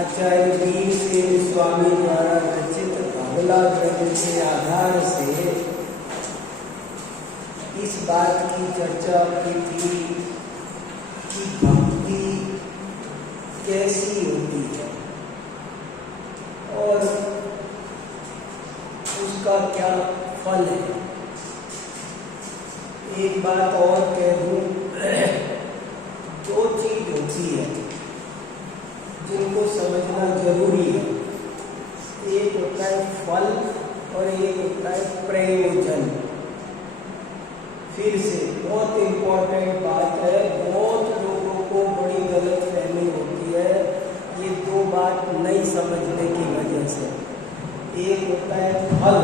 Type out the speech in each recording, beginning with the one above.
आचार्य वीरसेन स्वामी द्वारा रचित बाबला ग्रंथ के आधार से इस बात की चर्चा की थी कि भक्ति कैसी होती है और उसका क्या फल है। एक बात और कह दूं, दो चीज होती है जिनको समझना जरूरी है। एक होता है फल और एक होता है प्रयोजन। फिर से बहुत इम्पोर्टेंट बात है, बहुत लोगों को बड़ी गलत फहमी होती है ये दो बात नहीं समझने की वजह से। एक होता है फल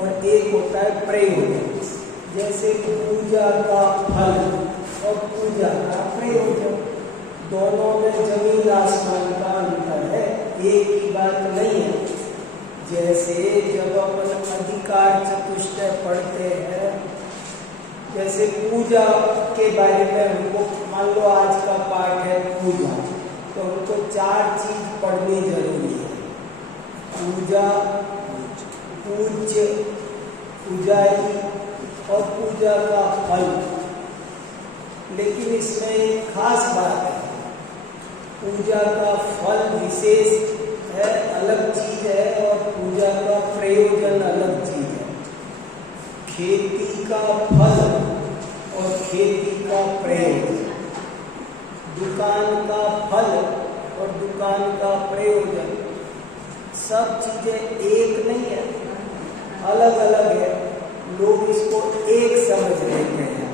और एक होता है प्रयोजन। जैसे पूजा का फल और पूजा का प्रयोजन, दोनों में जमीन आसमान का अंतर है, एक ही बात नहीं है। जैसे जब अपन अधिकार चतुष्टय पढ़ते हैं, जैसे पूजा के बारे में हमको, मान लो आज का पाठ है पूजा, तो हमको चार चीज पढ़नी जरूरी है। पूजा, पूज्य, पुजारी और पूजा का फल। लेकिन इसमें एक खास बात है, पूजा का फल विशेष है, अलग चीज है, और पूजा का प्रयोजन अलग चीज है। खेती का फल और खेती का प्रयोजन, दुकान का फल और दुकान का प्रयोजन, सब चीजें एक नहीं है, अलग अलग है। लोग इसको एक समझ लेते हैं।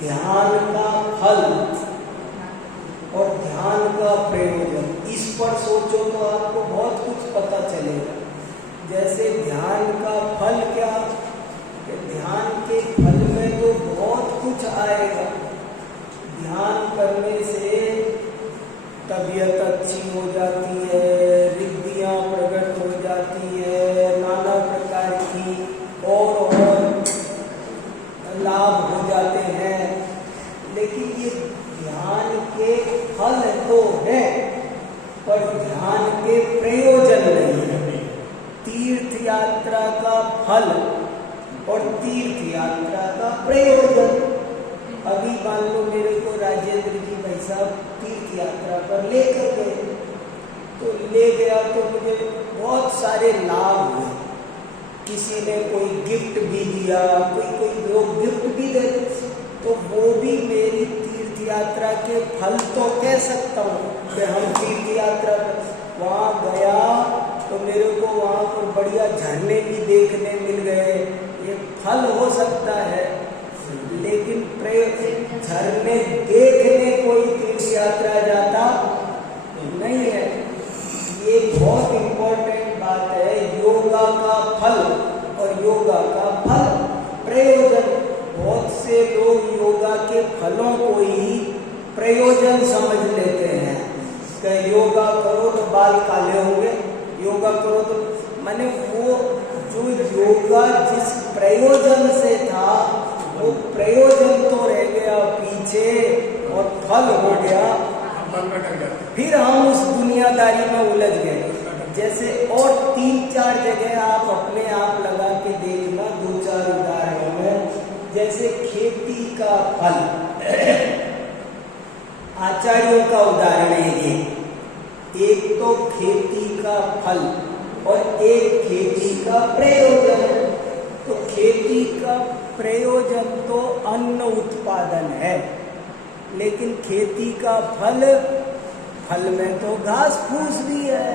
ध्यान का फल और ध्यान का प्रयोजन, इस पर सोचो तो आपको बहुत कुछ पता चलेगा। जैसे ध्यान का फल क्या, कि ध्यान के फल में तो बहुत कुछ आएगा। ध्यान करने से तबीयत अच्छी हो जाती है, रिद्धियां प्रकट हो जाती है, नाना प्रकार की और लाभ हो जाते हैं। लेकिन ये ध्यान के फल तो है, पर ध्यान के प्रयोजन नहीं है। तीर्थ यात्रा का फल और तीर्थ यात्रा का प्रयोजन। अभी मान लो मेरे को राजेंद्र जी भाई साहब तीर्थ यात्रा पर लेकर गए, तो ले गया तो मुझे बहुत सारे लाभ हुए। किसी ने कोई गिफ्ट भी दिया, कोई लोग गिफ्ट भी देते, तो वो भी मेरी तीर्थ यात्रा के फल तो कह सकता हूँ कि हम तीर्थ यात्रा पर वहाँ गया तो मेरे को वहाँ पर बढ़िया झरने भी देखने मिल गए, ये फल हो सकता है। लेकिन झरने देखने कोई तीर्थ यात्रा जाता नहीं है। ये बहुत इम्पोर्टेंट बात है। योगा का फल और योगा का फल प्रयोजन। बहुत से लोग योगा के फलों को ही प्रयोजन समझ लेते हैं कि योगा करो तो बाल काले होंगे, योगा करो तो, माने वो जो योगा जिस प्रयोजन से था वो प्रयोजन तो रह गया पीछे और फल हो गया, फिर हम उस दुनियादारी में उलझ गए। जैसे और 3-4 जगह आप अपने आप लगा के देखना, 2-4 उदाहरणों में। जैसे खेती का फल, आचार्यों का उदाहरण है ये। एक तो खेती का फल और एक खेती का प्रयोजन। तो खेती का प्रयोजन तो अन्न उत्पादन है, लेकिन खेती का फल में तो घास फूस भी है,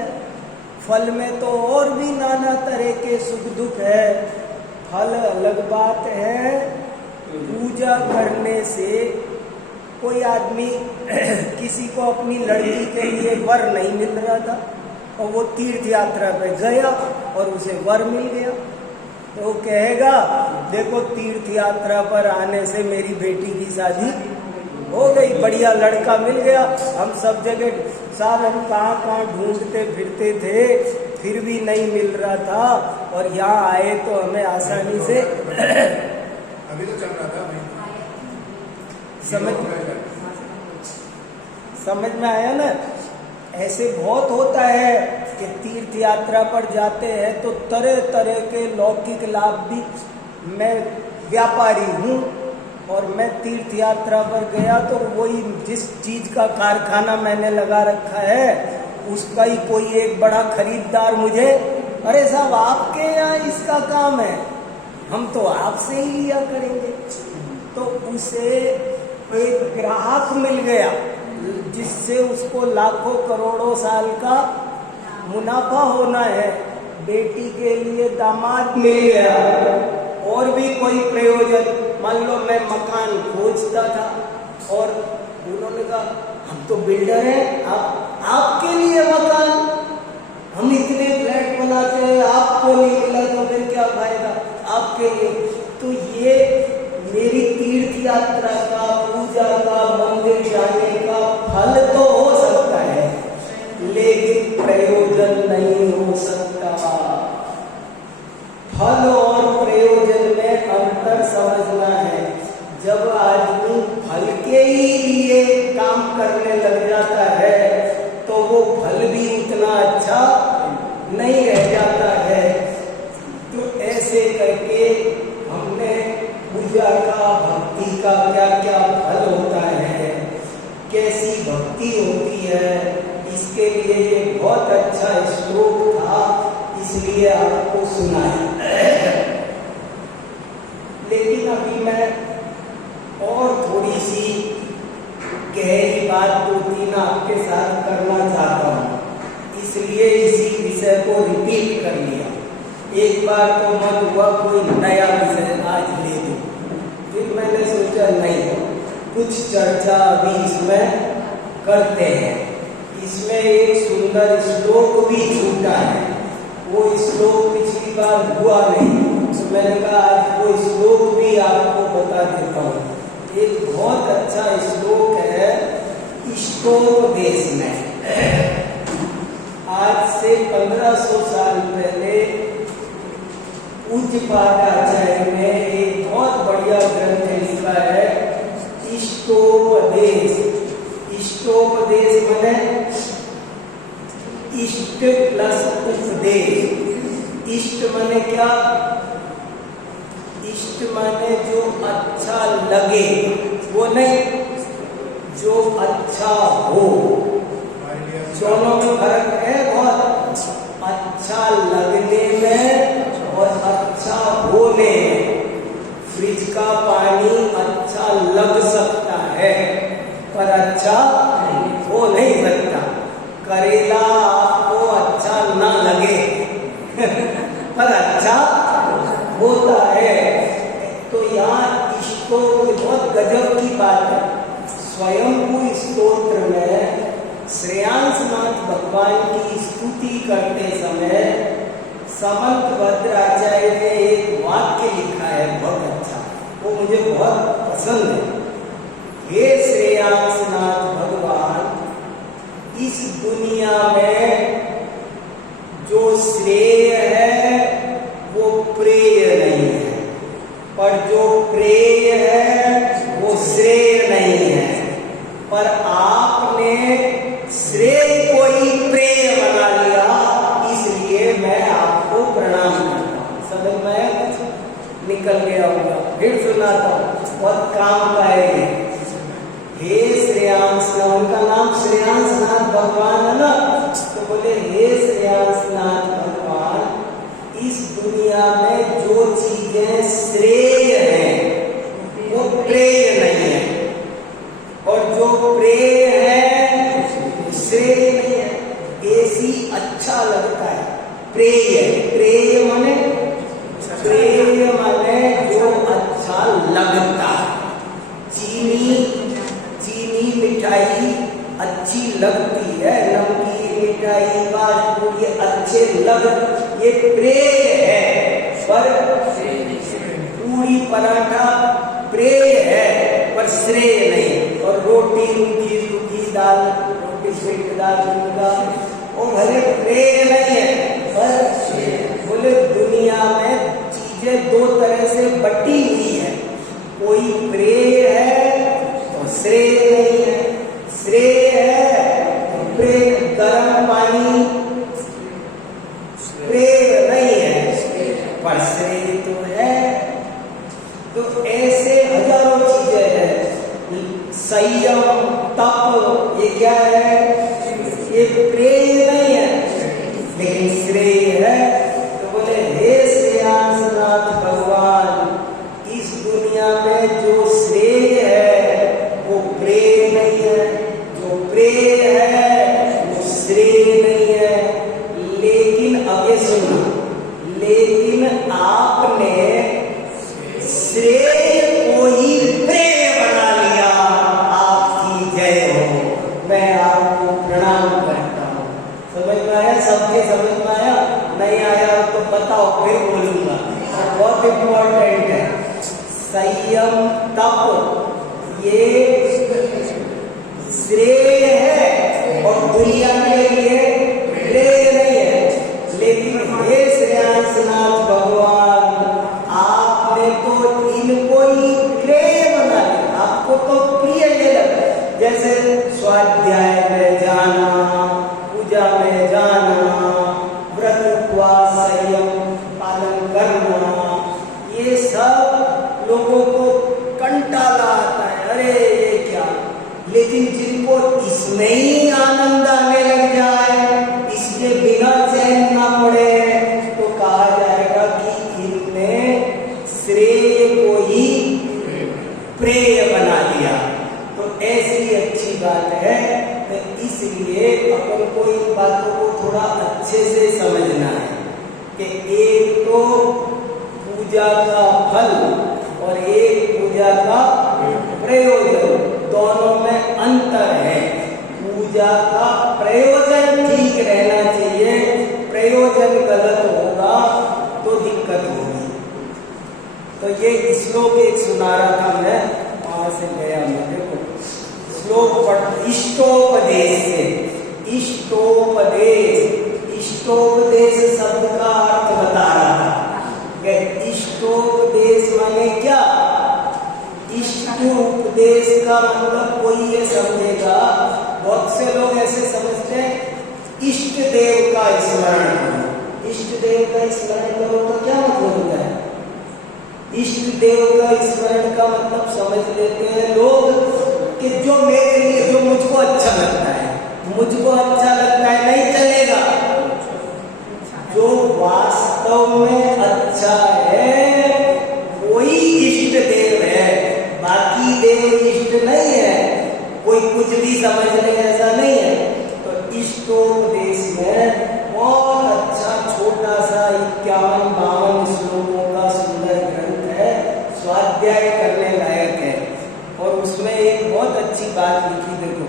फल में तो और भी नाना तरह के सुख दुख है। फल अलग बात है। पूजा करने से कोई आदमी किसी को अपनी लड़की के लिए वर नहीं मिल रहा था और वो तीर्थ यात्रा पे गया और उसे वर मिल गया, तो वो कहेगा देखो तीर्थ यात्रा पर आने से मेरी बेटी की शादी हो गई, बढ़िया लड़का मिल गया। हम सब जगह साहब हम कहाँ ढूंढते फिरते थे, फिर भी नहीं मिल रहा था, और यहाँ आए तो हमें आसानी से अभी तो चल रहा था समझ में आया ना? ऐसे बहुत होता है कि तीर्थ यात्रा पर जाते हैं तो तरह तरह के लौकिक लाभ भी। मैं व्यापारी हूँ और मैं तीर्थ यात्रा पर गया तो वही जिस चीज का कारखाना मैंने लगा रखा है उसका ही कोई एक बड़ा खरीदार मुझे, अरे साहब आपके यहाँ इसका काम है, हम तो आपसे ही लिया करेंगे। तो उसे एक ग्राहक मिल गया जिससे उसको लाखों करोड़ों साल का मुनाफा होना है। बेटी के लिए दामाद मिल गया, और भी कोई प्रयोजन। मान लो मैं मकान खोजता था और उन्होंने कहा हम तो बिल्डर हैं, आपके लिए मकान, हम इतने फ्लैट बनाते हैं, आपको नहीं मिला तो फिर क्या फायदा आपके लिए। तो ये मेरी तीर्थ यात्रा का, पूजा का, मंदिर जाने का फल तो हो सकता है लेकिन प्रयोजन नहीं हो सकता। फल और प्रयोजन में अंतर समझना है। जब आदमी फल के ही लिए काम करने लग जाता है तो वो फल भी उतना अच्छा नहीं रह जाता है। तो ऐसे करके हमने पूजा का, भक्ति का क्या क्या फल होता है, कैसी भक्ति होती है, इसके लिए ये बहुत अच्छा श्लोक था, इसलिए आपको सुनाया। लेकिन अभी मैं और थोड़ी सी गहरी बात दो तीन आपके साथ करना चाहता हूँ, इसलिए इसी विषय को रिपीट कर लिया। एक बार तो मन हुआ कोई नया विषय आज ले दूं, फिर मैंने सोचा नहीं, कुछ चर्चा अभी इसमें करते हैं। इसमें एक सुंदर श्लोक भी छूटा है, वो श्लोक पिछली बार हुआ नहीं, तो मैंने कहा आज वो श्लोक भी आपको बता देता हूँ। एक बहुत अच्छा श्लोक है इष्टोपदेश में। आज से 1500 साल पहले पूज्यपाद आचार्य ने एक बहुत बढ़िया ग्रंथ लिखा है इष्टोपदेश। इष्टोपदेश माने इष्ट प्लस उपदेश। इष्ट माने क्या? इष्ट माने जो अच्छा लगे, वो नहीं, जो अच्छा हो। दोनों में फर्क है बहुत। अच्छा लगने में और अच्छा होने में। फ्रिज का पानी अच्छा लग सकता है पर अच्छा हो नहीं सकता। करेला आपको अच्छा ना लगे पर अच्छा होता है। तो यहाँ इसको बहुत गजब की बात है। स्वयंभू स्तोत्र में श्रेयांसनाथ भगवान की स्तुति करते समय समंत भद्राचार्य ने एक वाक्य लिखा है बहुत अच्छा, वो मुझे बहुत पसंद है। हे श्रेयांसनाथ भगवान, इस दुनिया में जो श्रेय है वो प्रेय नहीं है, पर जो प्रेय है वो श्रेय नहीं है। पर आपने श्रेय को ही प्रेय बना लिया, इसलिए मैं आपको प्रणाम करता हूँ। समझ में निकल गया होगा, फिर सुनाता हूँ, बहुत काम का है ये। हे श्रेयांसनाथ, उनका नाम श्रेयांसनाथ भगवान है ना, तो बोले हे श्रेयांसनाथ भगवान, इस दुनिया में जो चीजें श्रेय है वो प्रेय नहीं है, और जो प्रेय है श्रेय नहीं है। ऐसी अच्छा लगता है प्रेय। प्रेय माने जो अच्छा लगता है। चीनी मिठाई अच्छी लगती है, नमकीन मिठाई, फास्ट ये अच्छे लग, ये प्रेय है। पर पूरी पराठा प्रेय है पर श्रेय नहीं। और रोटी रूखी दाल, रोटी स्वीट दाल का और हरे प्रेय नहीं है पर बोले दुनिया में चीजें दो तरह से बटी हुई है, कोई प्रेय है तो श्रेय नहीं है, श्रेय है संयम तप ये क्या है? ये प्रेय नहीं है लेकिन श्रेय है। तो बोले हे श्रेयांसनाथ भगवान, इस दुनिया में जो श्रेय है वो प्रेय नहीं है, जो प्रेय है वो श्रेय नहीं है। लेकिन अब ये सुनो, लेकिन आपने श्रेय को ही प्रेय बना लिया। आपकी जय हो, मैं आपको प्रणाम करता हूँ। समझ में आया? सबके समझ में आया? नहीं आया तो बताओ, फिर बोलूंगा। बहुत इम्पोर्टेंट है संयम तप, ये श्रेय है और दुनिया के लिए प्रेय नहीं है। लेकिन हे श्रेयांसनाथ भगवान, आपने तो इनको ही प्रेय बना दिया। आपको तो प्रिय ये लगता है, जैसे स्वाध्याय में जाना, पूजा में जाना, व्रत उपवास संयम पालन करना, ये सब लोगों को कंटाला आता है, अरे ये क्या। लेकिन जिनको इसमें ही आनंद आने लग जाए, इसके बिना चैन ना पड़े, तो कहा जाएगा कि इनने श्रेय को ही प्रेय बना दिया। तो ऐसी अच्छी बात है। तो इसलिए अपन को इन बातों को थोड़ा अच्छे से समझना है कि एक तो पूजा का फल और एक पूजा का प्रयोजन, दोनों में अंतर है। पूजा का प्रयोजन ठीक रहना चाहिए, प्रयोजन गलत होगा तो दिक्कत होगी। तो ये श्लोक एक सुना रहा था मैं, वहां से गया मैं, देखो श्लोक पढ़, इष्टोपदेश से, इष्टोपदेश, इष्टोपदेश शब्द का अर्थ बता रहा था। इष्टोपदेश माने क्या? इष्ट उपदेश का मतलब कोई ये समझेगा, बहुत से लोग ऐसे समझते हैं इष्ट देव का स्मरण करो। इष्ट देव का स्मरण करो तो क्या मतलब होता है? इष्ट देव का स्मरण का मतलब समझ लेते हैं लोग कि जो मेरे लिए, जो मुझको अच्छा लगता है, मुझको अच्छा लगता है नहीं चलेगा। जो वास्तव में अच्छा है वही इष्ट देव है, बाकी देव इष्ट नहीं है। कोई कुछ भी समझ ले ऐसा नहीं है। तो इष्टोपदेश में बहुत अच्छा छोटा सा 51-52 श्लोकों का सुंदर ग्रंथ है, स्वाध्याय करने लायक है। और उसमें एक बहुत अच्छी बात लिखी, देखो,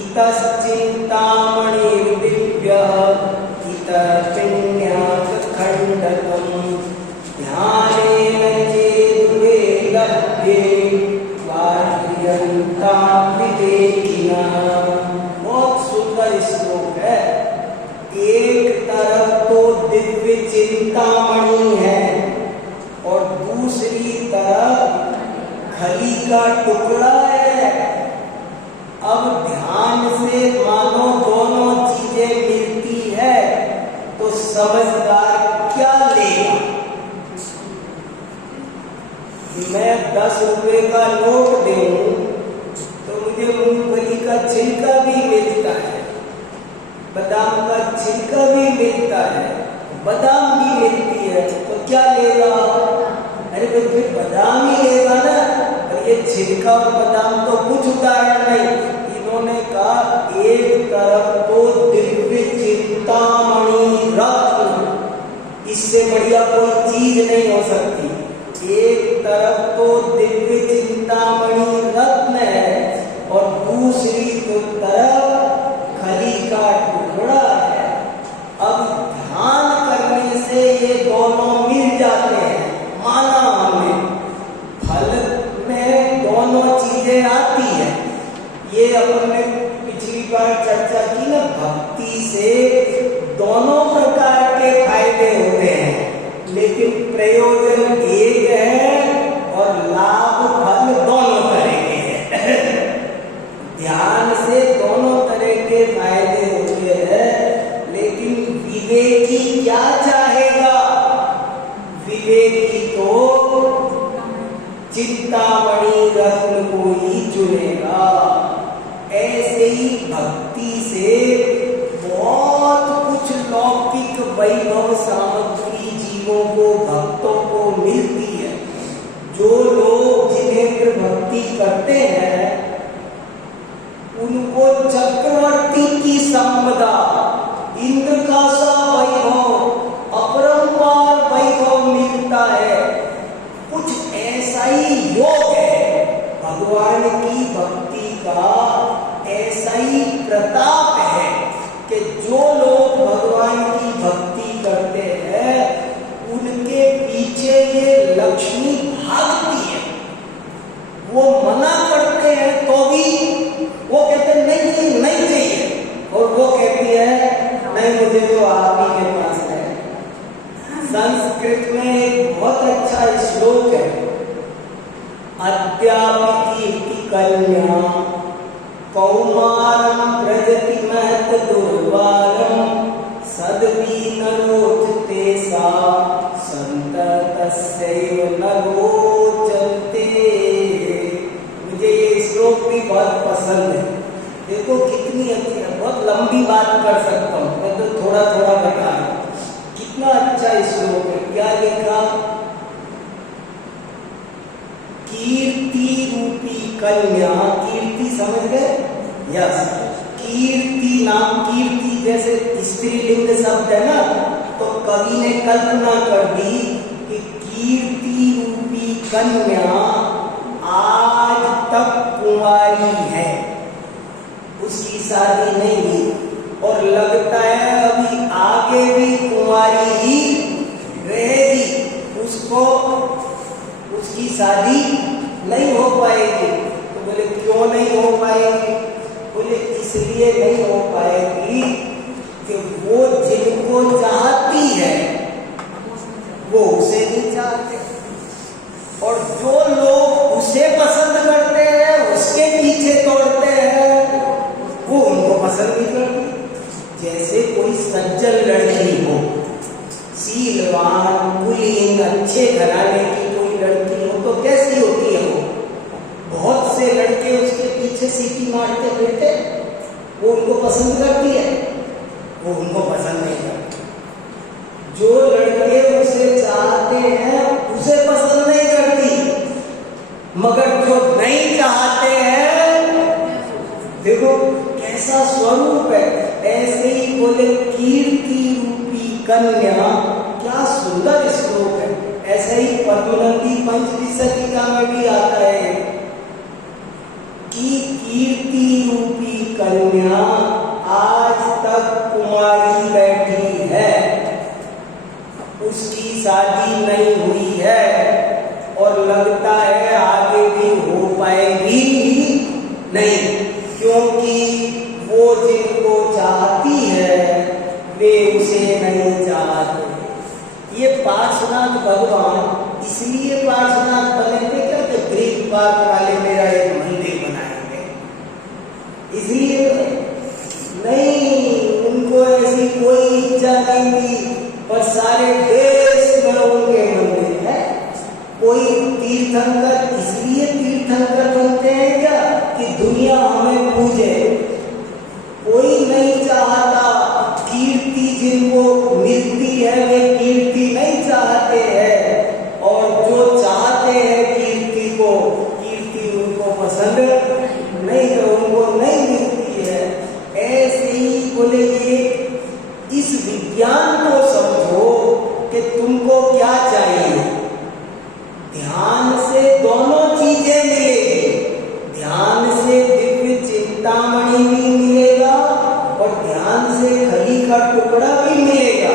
इतश्चिंतामणि दिव्यः इतपिण्याक खंडकम् ध्यानेन चेद्वे लभ्ये वार्यन्ता विवेकिनः। बहुत सुंदर श्लोक है। एक तरफ तो दिव्य चिंतामणि है और दूसरी तरफ खली का टुकड़ा है। अब ध्यान से मानो दोनों चीजें मिलती है तो समझदार क्या लेगा? मैं 10 रुपए का नोट दूं तो मुझे मूंगफली का छिलका भी मिलता है, बादाम का छिलका भी मिलता है, बादाम भी मिलती है, तो क्या लेगा? अरे तो फिर बादाम ही लेगा ना। और ये छिलका और बादाम तो कुछ उदाहरण नहीं। इन्होंने कहा एक तरफ तो दिव्य चिंतामणि रत्न, इससे बढ़िया कोई चीज नहीं हो सकती। एक तरफ तो दिव्य चिंतामणि रत्न है और दूसरी तरफ खली का टुकड़ा है। अब ध्यान करने से ये दोनों मिल जाते हैं, माना हमने। फल में दोनों चीजें आती है। ये अपन ने पिछली बार चर्चा की ना, भक्ति से दोनों प्रकार के फायदे होते हैं, लेकिन प्रयोजन एक है और लाभ फल दोनों तरह के हैं। ध्यान से दोनों तरह के फायदे होते हैं, लेकिन विवेकी क्या चाहेगा? विवेकी तो चिंतामणि रत्न को ही चुनेगा। से बहुत कुछ लौकिक वैभव सामग्री जीवों को, भक्तों को मिलती है। जो लोग जिनेंद्र भक्ति करते हैं उनको चक्रवर्ती की संपदा, इंद्र का सा वैभव, अपरंपार वैभव मिलता है। कुछ ऐसा ही योग है भगवान की भक्ति का, ऐसा ही प्रताप है कि जो लोग भगवान की भक्ति करते हैं उनके पीछे ये लक्ष्मी भागती है। वो मना करते हैं तो भी वो कहते हैं नहीं नहीं चाहिए, और वो कहती है नहीं मुझे तो आप ही के पास है। संस्कृत में एक बहुत अच्छा श्लोक है, अद्यापि कन्या कौमारं व्रजति महत दुर्बालम् सद्वीनरोचते सा संततस्यैव न रोचते। मुझे ये श्लोक भी बहुत पसंद है। देखो कितनी अच्छी है, बहुत लंबी बात कर सकता हूँ, मैं तो थोड़ा थोड़ा बता रहा हूँ। कितना अच्छा श्लोक है। क्या लिखा? कीर्ति रूपी कन्या, कीर्ति समझ गए? यस, कीर्ति नाम, कीर्ति जैसे स्त्रीलिंग शब्द है ना, तो कवि ने कल्पना कर दी कि कीर्ति रूपी कन्या आज तक कुंवारी है, उसकी शादी नहीं हुई, और लगता है अभी आगे भी कुंवारी ही रहेगी, उसको उसकी शादी नहीं हो पाएगी। तो बोले क्यों नहीं हो पाएगी? बोले इसलिए नहीं हो पाएगी कि वो जिनको चाहती है वो उसे नहीं चाहते, और जो लोग उसे पसंद करते हैं, उसके पीछे दौड़ते हैं, वो उनको पसंद नहीं करती। जैसे कोई सज्जन लड़की हो, शीलवान, कुलीन, अच्छे घराने की कोई लड़की हो तो कैसी होती है वो? बहुत से लड़के उसके पीछे सीटी मारते फिरते, वो उनको पसंद करती है? वो उनको पसंद नहीं करती। जो लड़के उसे चाहते हैं उसे पसंद नहीं करती, मगर जो नहीं चाहते हैं, देखो कैसा स्वरूप है। ऐसे ही बोले कीर्ति रूपी कन्या, क्या सुंदर श्लोक है। ऐसे ही पद्मनंदी पंचविंशतिका में भी आता है कि कीर्ति रूपी कन्या आज तक कुमारी बैठी है, उसकी शादी नहीं हुई है, और लगता है आगे भी हो पाएगी नहीं, क्योंकि वो जिनको चाहती है वे उसे नहीं चाहते। ये पार्श्वनाथ भगवान इसलिए पार्श्वनाथ बने थे क्या कि ग्रीक पार्क वाले मेरा एक मंदिर बनाएंगे, इसलिए नहीं, उनको ऐसी कोई इच्छा नहीं थी, पर सारे देश में उनके मंदिर है। कोई तीर्थंकर इसलिए तीर्थंकर बनते हैं क्या कि दुनिया हमें पूजे? कोई नहीं चाहता, कीर्ति जिनको मिलती है वे कीर्ति नहीं चाहते हैं, और जो चाहते हैं कीर्ति को, कीर्ति उनको पसंद नहीं, तो उनको नहीं मिलती है। ऐसे ही बोले ये इस विज्ञान को समझो कि तुमको क्या चाहिए। ध्यान से दोनों चीजें मिलेगी, ध्यान से दिव्य चिंतामणि भी मिलेगा और ध्यान से खली का टुकड़ा भी मिलेगा,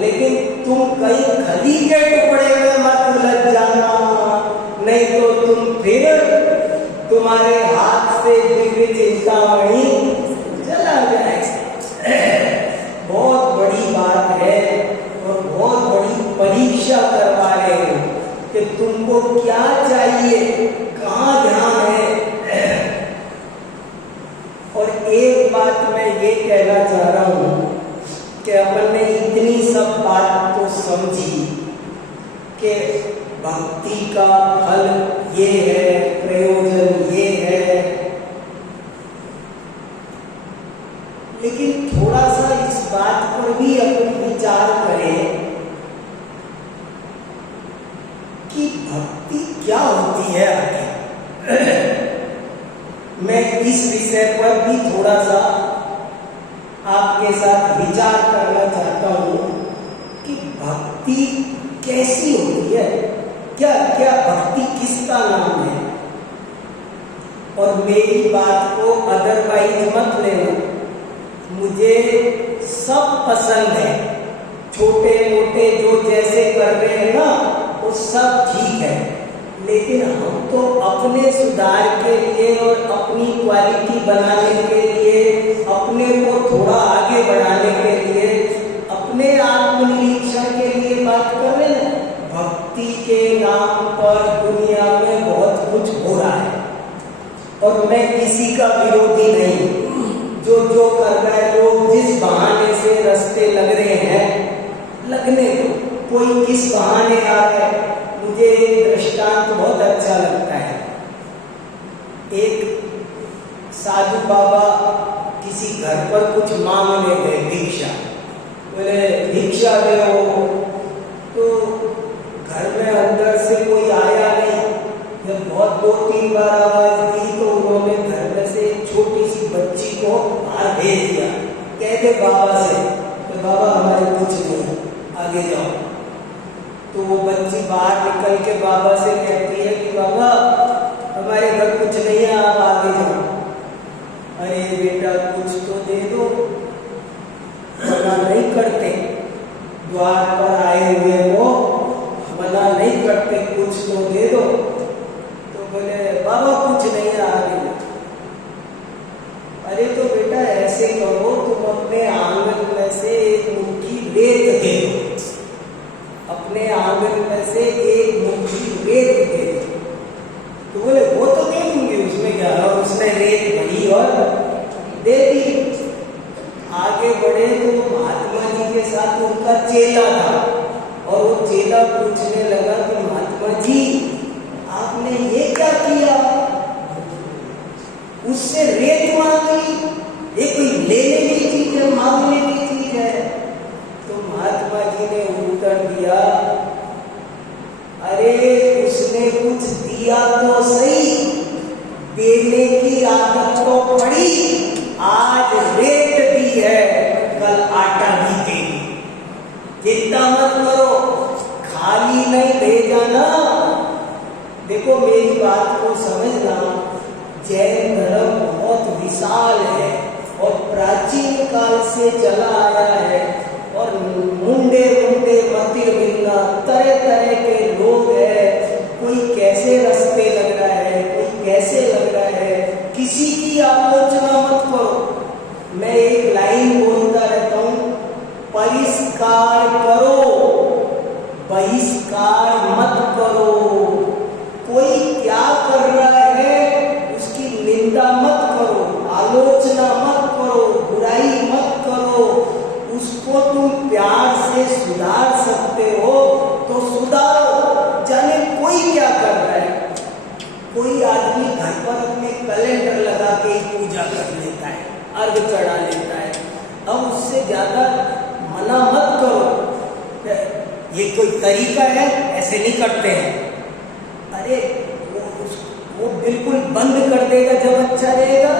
लेकिन तुम कहीं खली के टुकड़े में मत उलझ जाना, नहीं तो तुम फिर तुम्हारे हाथ से दिव्य चिंतामणि चला जाएगा। बहुत बड़ी बात है और बहुत बड़ी परीक्षा करवा रहे हो कि तुमको क्या चाहिए, कहाँ ध्यान है। और एक बात मैं ये कहना चाह रहा हूँ कि अपन ने इतनी सब बात तो समझी कि भक्ति का फल ये है, प्रयोजन ये है, छात्र भी अपन विचार करें कि भक्ति क्या होती है आखिर। मैं इस विषय पर भी थोड़ा सा आपके साथ विचार करना चाहता हूं कि भक्ति कैसी होती है, क्या क्या भक्ति किसका नाम है। और मेरी बात को अदरवाइज मत लेना, मुझे सब पसंद है, छोटे मोटे जो जैसे कर रहे हैं ना वो सब ठीक है, लेकिन हम तो अपने सुधार के लिए और अपनी क्वालिटी बनाने के लिए, अपने को थोड़ा आगे बढ़ाने के लिए, अपने आत्मनिरीक्षण के लिए बात कर रहे हैं। भक्ति के नाम पर दुनिया में बहुत कुछ हो रहा है और मैं किसी का विरोधी नहीं। जो जो कर रहा है, लोग जिस बहाने से रास्ते लग रहे हैं लगने दो, कोई किस बहाने आ रहा है। मुझे एक दृष्टांत बहुत अच्छा लगता है। एक साधु बाबा किसी घर पर कुछ मांगने गए, भिक्षा, बोले भिक्षा दो, तो घर में अंदर से कोई आया नहीं। जब बहुत 2-3 बार आवाज दी तो उन्होंने घर में से एक छोटी सी बच्ची को बाहर भेज दिया, कहते बाबा से तो बाबा हमारे कुछ नहीं, आगे जाओ। तो वो बच्ची बाहर निकल के बाबा से कहती है कि बाबा हमारे घर कुछ नहीं है, आप आगे जाओ। अरे बेटा कुछ तो दे दो, मना नहीं करते, द्वार पर आए हुए वो मना नहीं करते, कुछ तो दे दो। तो बोले बाबा कुछ नहीं है, आगे जाओ। अरे तो बेटा ऐसे करो, तुम अपने आंगन में से एक मुट्ठी रेत दे दो, अपने आंगन में से एक मुट्ठी रेत दे दो। तो बोले वो तो दे दूंगी, उसमें क्या है। उसने रेत भरी और दे दी। आगे बढ़े तो महात्मा जी के साथ उनका चेला था और वो चेला पूछने लगा कि महात्मा जी आपने ये क्या किया, उससे रेत मांग ली, ये कोई लेने की चीज है, मांगने की चीज है। तो महात्मा जी ने उत्तर दिया, अरे उसने कुछ दिया तो सही, देने की आदत तो पड़ी, आज रेत दी है, कल आटा भी देगी। चिंता मत करो, खाली नहीं भेजा ना। देखो मेरी बात को समझना, जैन धर्म बहुत विशाल है और प्राचीन काल से चला आया है और मुंडे मुंडे मतिर मिलना, तरह तरह के लोग हैं, कोई कैसे रास्ते लग रहा है, कोई कैसे लग रहा है, किसी की आलोचना मत करो। मैं एक लाइन बोलता रहता हूँ, परिष्कार करो, बहिष्कार मत करो। कोई क्या कर रहा है उसकी निंदा मत करो, आलोचना मत करो, बुराई मत करो। उसको तुम प्यार से सुधार सकते हो तो सुधारो, जाने कोई क्या कर रहा है। कोई आदमी घर पर अपने कैलेंडर लगा के पूजा कर लेता है, अर्घ चढ़ा लेता है, अब उससे ज्यादा मना मत करो। ये कोई तरीका है, ऐसे नहीं करते हैं। अरे वो बिल्कुल बंद कर देगा जब अच्छा रहेगा।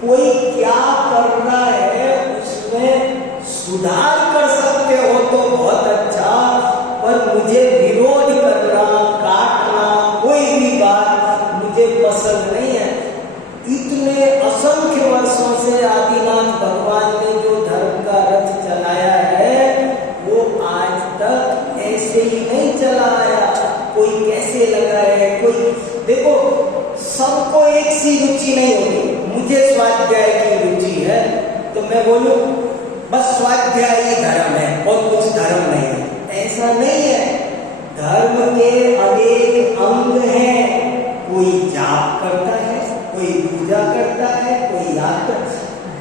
कोई क्या कर रहा है उसमें सुधार कर सकते हो तो बहुत अच्छा, पर मुझे विरोध करना, काटना, कोई भी बात मुझे पसंद नहीं है। इतने असंख्य वर्षों से आदिनाथ भगवान ने जो धर्म का रथ चलाया है वो आज तक ऐसे ही नहीं चलाया। कोई कैसे लगा है, कोई देखो, सबको एक सी रुचि नहीं होती। मुझे स्वाध्याय की रुचि है तो मैं बोलूं बस स्वाध्याय ही धर्म है और कुछ धर्म नहीं है, ऐसा नहीं है। धर्म के अनेक अंग हैं। कोई जाप करता है, कोई पूजा करता है, कोई यात्रा।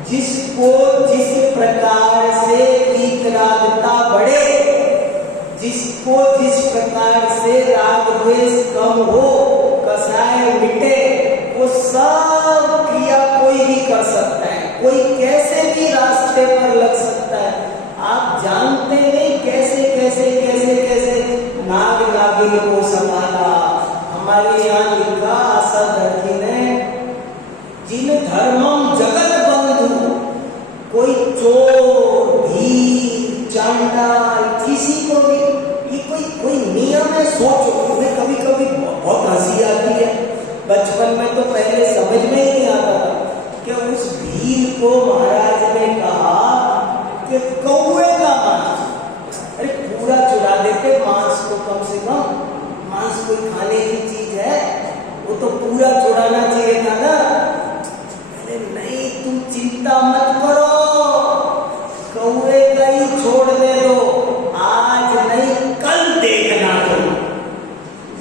जिसको जिस प्रकार से वितरागता बढ़े, जिसको जिस प्रकार से राग द्वेष कम हो, कसाय मिटे, वो सब क्रिया कोई भी कर सकता है। कोई कैसे भी रास्ते पर लग सकता दिल को संभाला। हमारे यहाँ लिखा आसाधर जी ने, जिन धर्मम जगत बंधु, कोई चोर भी चांडाल किसी को भी, ये कोई नियम है? सोचो, तुम्हें कभी कभी बहुत हंसी आती है। बचपन में तो पहले समझ में ही नहीं आता था कि उस भील को महाराज ने कहा कि कौवे का मांस, अरे पूरा चुरा देते मांस को, कम से कम मांस कोई खाने की चीज है, वो तो पूरा चुराना चाहिए था ना। अरे नहीं, तुम चिंता मत करो, कौवे का ही छोड़ दे दो, आज नहीं कल देखना तुम।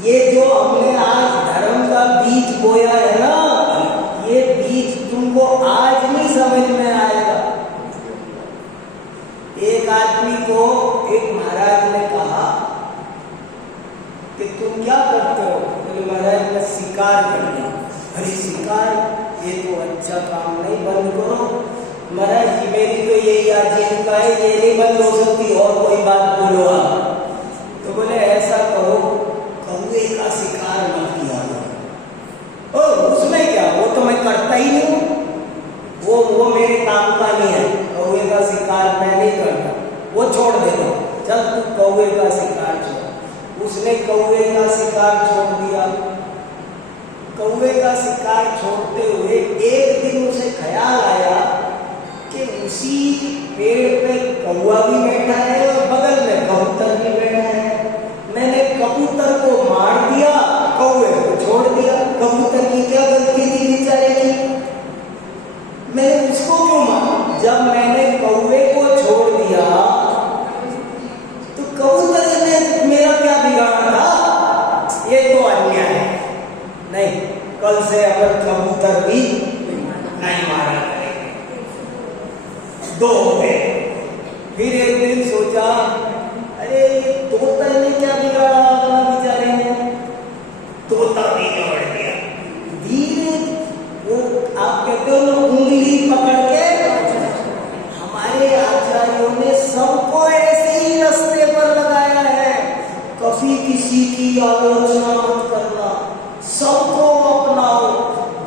ये जो हमने आज धर्म का बीज बोया है ना, ये बीज तुमको आज नहीं समझ में आएगा। एक आदमी को एक महाराज ने कहा कि तुम क्या करते हो? बोले महाराज मैं शिकार करती हूँ। अरे शिकार, ये तो अच्छा काम नहीं, बंद करो। महाराज जी मेरी तो यही आजीविका है, ये नहीं बंद हो सकती, और कोई बात बोलो आप। तो बोले ऐसा करो, कौवे का शिकार मत किया करो। ओ उसमें क्या, वो तो मैं करता ही नहीं हूँ, वो मेरे काम का नहीं है, कौवे का शिकार मैं नहीं करता, वो छोड़ दे दो, चल तू कौवे का शिकार छोड़। उसने कौवे का शिकार छोड़ दिया। कौवे का शिकार छोड़ते हुए एक दिन उसे ख्याल आया कि उसी पेड़ पे कौवा भी बैठा है और बगल में कबूतर भी बैठा है। मैंने कबूतर को मार दिया, कौवे को छोड़ दिया। कबूतर की क्या गलती थी बेचारे की, मैंने उसको क्यों मारा? जब मैंने कौवे को छोड़ दिया तो कबूतर ने मेरा क्या बिगाड़ा था? ये तो अन्याय है। नहीं, कल से अगर कबूतर भी नहीं मारा करेंगे। दो हो गए। फिर एक दिन सोचा, अरे ये तोता ने क्या बिगाड़ा अपना बेचारे ने? तोता भी बिगड़ गया। धीरे वो आप कहते हो ना, उंगली पकड़ के, हमारे आचार्यों ने सबको ऐसे ही रास्ते पर लगाया है। कभी किसी की आलोचना मत करना, सबको अपनाओ।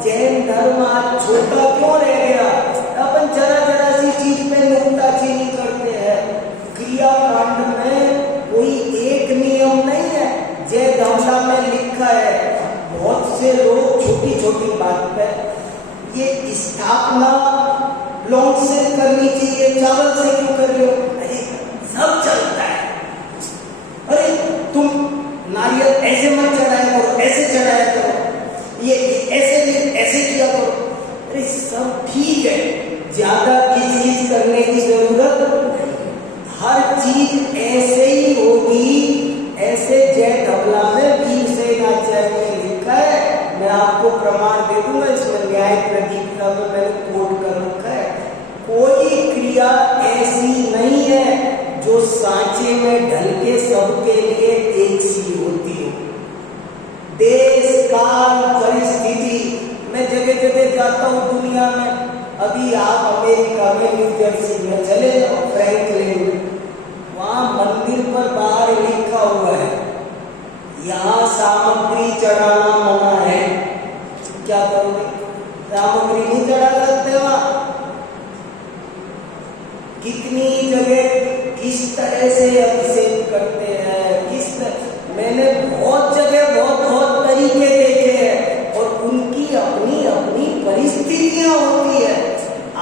जैन धर्म आज छोटा क्यों रह गया? अपन जरा जरा सी चीज पे नुक्ताचीनी करते हैं। क्रिया कांड में कोई एक नियम नहीं है। जय धमला में लिखा है, बहुत से लोग छोटी छोटी बात पे, ये स्थापना लौंग से करनी चाहिए, चावल से क्यों कर रहे हो? अरे सब चलता है। अरे तुम नारियल ऐसे मत चढ़ाया करो, ऐसे चढ़ाया करो, ये ऐसे किया करो। अरे सब ठीक है, ज्यादा चीज करने की जरूरत, हर चीज ऐसे ही होगी। ऐसे जय धवला में भीमसेन आचार्य ने लिखा है, मैं आपको प्रमाण दे दूंगा, इसमें न्याय प्रदीपिका में मैंने कोट कर रखा है। कोई क्रिया ऐसी नहीं है जो सांचे में ढल के सबके लिए एक सी होती हो। देश काल परिस्थिति, मैं जगह जगह जाता हूँ दुनिया में। अभी आप अमेरिका में न्यू जर्सी में चले जाओ, फ्रैंकलिन में, वहां मंदिर पर बाहर लिखा हुआ है, यहाँ सामग्री चढ़ाना मना है। क्या करोगे? सामग्री नहीं चढ़ा सकते वहां। कितनी जगह किस तरह से अभिषेक करते हैं, मैंने बहुत जगह बहुत तरीके देखे हैं, और उनकी अपनी अपनी परिस्थितियां होती है।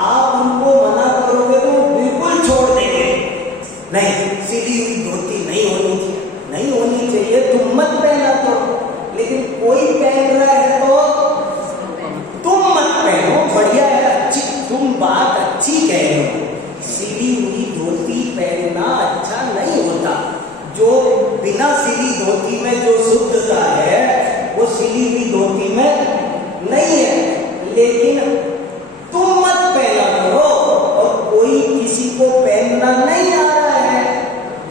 आप उनको मना करोगे तो बिल्कुल छोड़ देंगे। नहीं, सीधी हुई धोती नहीं होनी चाहिए, तुम मत पहना करो। लेकिन कोई पहन रहा है तो तुम मत पहनो, बढ़िया है, अच्छी, तुम बात अच्छी कह रहे हो। सीधी हुई धोती पहनना अच्छा नहीं होता। जो बिना सीधी धोती में जो शुद्धता है, वो सीधी हुई धोती में नहीं है। लेकिन तुम मत पहना करो, और कोई किसी को पहनना नहीं आ रहा है,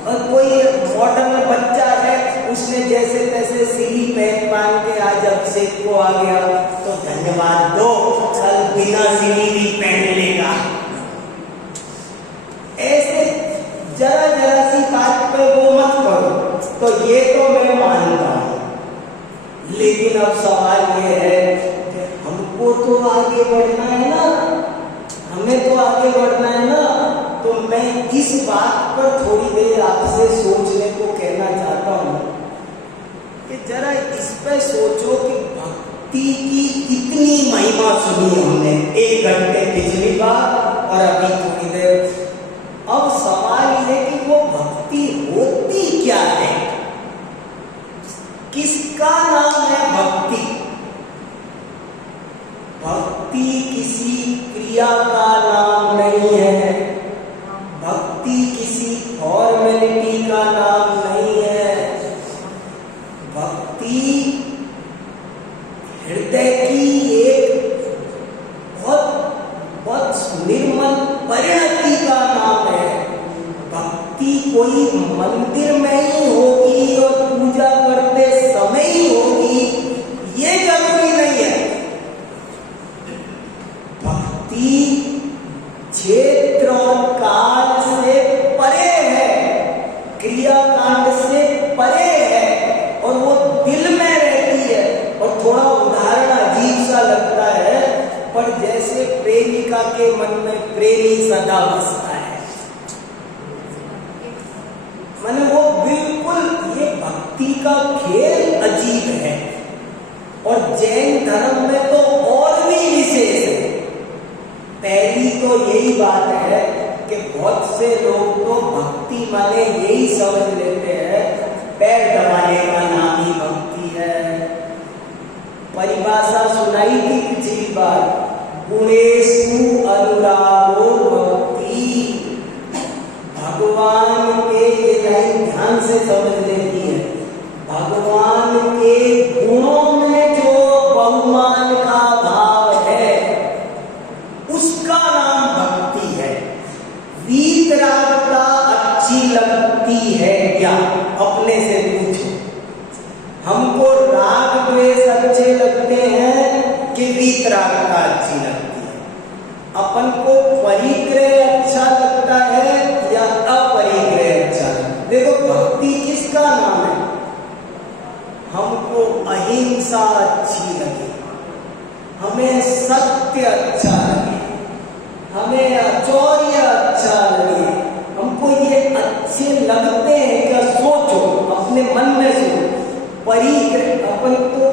और कोई मॉडर्न बच्चा है, उसने जैसे तैसे सीढ़ी पहन के आज अभिषेक को आ गया, तो धन्यवाद दो, कल बिना सीढ़ी भी पहन लेगा। ऐसे जरा जरा सी बात पे वो मत करो। तो ये तो मैं मानता अब सवाल ये है कि हमको तो आगे बढ़ना है ना, हमें तो आगे बढ़ना है ना, तो मैं इस बात पर थोड़ी देर आपसे सोचने को कहना चाहता हूँ कि जरा इस पे सोचो कि भक्ति की इतनी महिमा सुनी हमने 1 घंटे पिछली बार और अभी थोड़ी देर। अब सवाल ये है कि वो भक्ति होती क्या है, किसका नाम है भक्ति? भक्ति किसी क्रिया का नाम नहीं है, भक्ति किसी फॉर्मेलिटी का नाम नहीं है, भक्ति हृदय की एक बहुत निर्मल परिणति का नाम है। भक्ति कोई मंदिर में ही होगी और पूजा करते समय ही होगी, ये जरूरी नहीं है। भक्ति क्षेत्र और काल से परे है, क्रियाकांड से परे है, और वो दिल में रहती है। और थोड़ा उदाहरण अजीब सा लगता है, पर जैसे प्रेमिका के मन में प्रेमी सदा बसता है, माने वो बिल्कुल, ये भक्ति का खेल अजीब है। और जैन धर्म में तो और भी विशेष है। पहली तो यही बात है कि बहुत से लोग तो भक्ति माने यही समझ लेते हैं पैर दबाने का नाम ही भक्ति है। परिभाषा सुनाई थी पिछली बार, गुणेषु अनुरागो भक्ति। भगवान के, ये लाइन ध्यान से समझ लेती है, भगवान के गुणों में जो बहुमान का भाव है उसका नाम भक्ति है। वीतरागता अच्छी लगती है क्या? अपने से पूछो। हमको राग द्वेष अच्छे लगते हैं कि वीतरागता अच्छी लगती है? अपन को परिग्रह अच्छा लगता है या अपरिग्रह अच्छा लगता है? देखो भक्ति किसका नाम है? हमको अहिंसा अच्छी लगे, हमें सत्य अच्छा लगे, हमें अचौर्य अच्छा लगे, हमको ये अच्छे लगते हैं क्या? सोचो, अपने मन में सोचो। परिग्रह, अपन को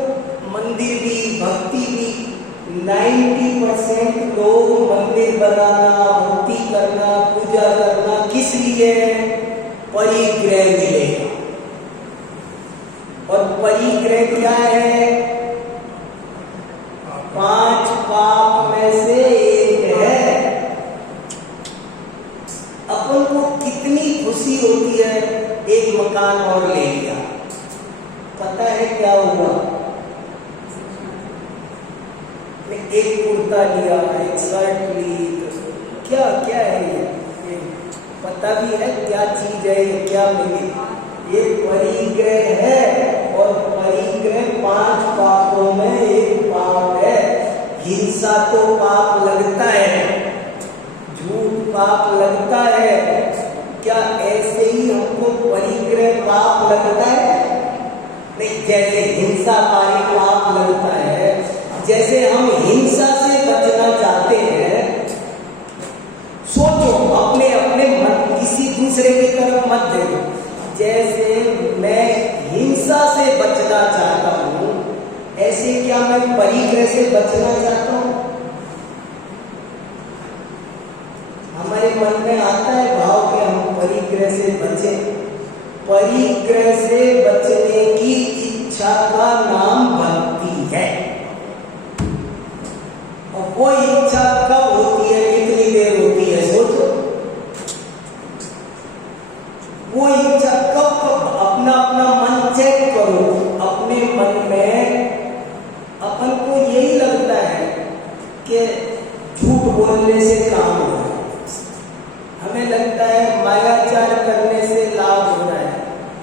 मंदिर भी, भक्ति भी, 90% लोग मंदिर बनाना, भक्ति करना, पूजा करना किस लिए? परिग्रह मिलेगा। और परिग्रह क्या है? 5 पाप में से एक है। अपन को कितनी खुशी होती है, एक मकान और ले लिया, पता है क्या हुआ? एक कुर्ता लिया, एक शर्ट ली, क्या क्या है ये पता भी है क्या चीज है, ये क्या मिली? ये परिग्रह है। और परिग्रह 5 पापों में एक पाप है। हिंसा तो पाप लगता है, झूठ पाप लगता है, क्या ऐसे ही हमको परिग्रह पाप लगता है? नहीं, जैसे हिंसा पाप लगता है, जैसे हम हिंसा से बचना चाहते हैं, सोचो अपने अपने मन, किसी दूसरे की तरफ मत देखो। जैसे मैं हिंसा से बचना चाहता हूं, ऐसे क्या मैं परिग्रह से बचना चाहता हूं? हमारे मन में आता है भाव कि हम परिग्रह से बचें। परिग्रह से बचने की इच्छा का नाम भक्ति है। और वो इच्छा कब होती है, कितनी देर होती है? सोचो। वो इच्छा कब अपना अपना मन चेक करो। अपने मन में अपन को यही लगता है कि झूठ बोलने से काम हो रहा है, हमें लगता है मायाचार करने से लाभ हो रहा है,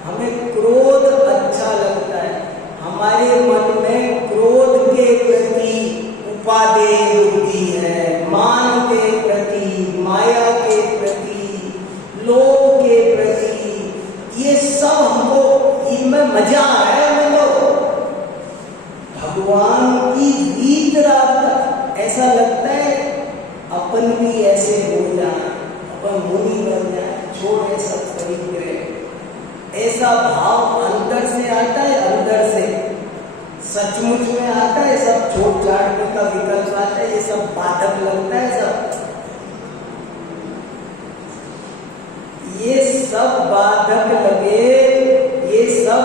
हमें क्रोध अच्छा लगता है, हमारे मन में क्रोध के प्रति उपादेय बुद्धि है, मान के प्रति, माया के प्रति, लोभ के प्रति, ये सब हमको इनमें मजा आ रहा है। मतलब लगता है अपन भी ऐसे हो जाए, अपन मुनि बन जाए, छोड़े सब परिग्रह। ऐसा भाव अंदर से आता है, अंदर से सचमुच में आता है। सब छोड़ छाड़ने का विकल्प आता है, ये सब बाधक लगता है। ये सब बाधक लगे, ये सब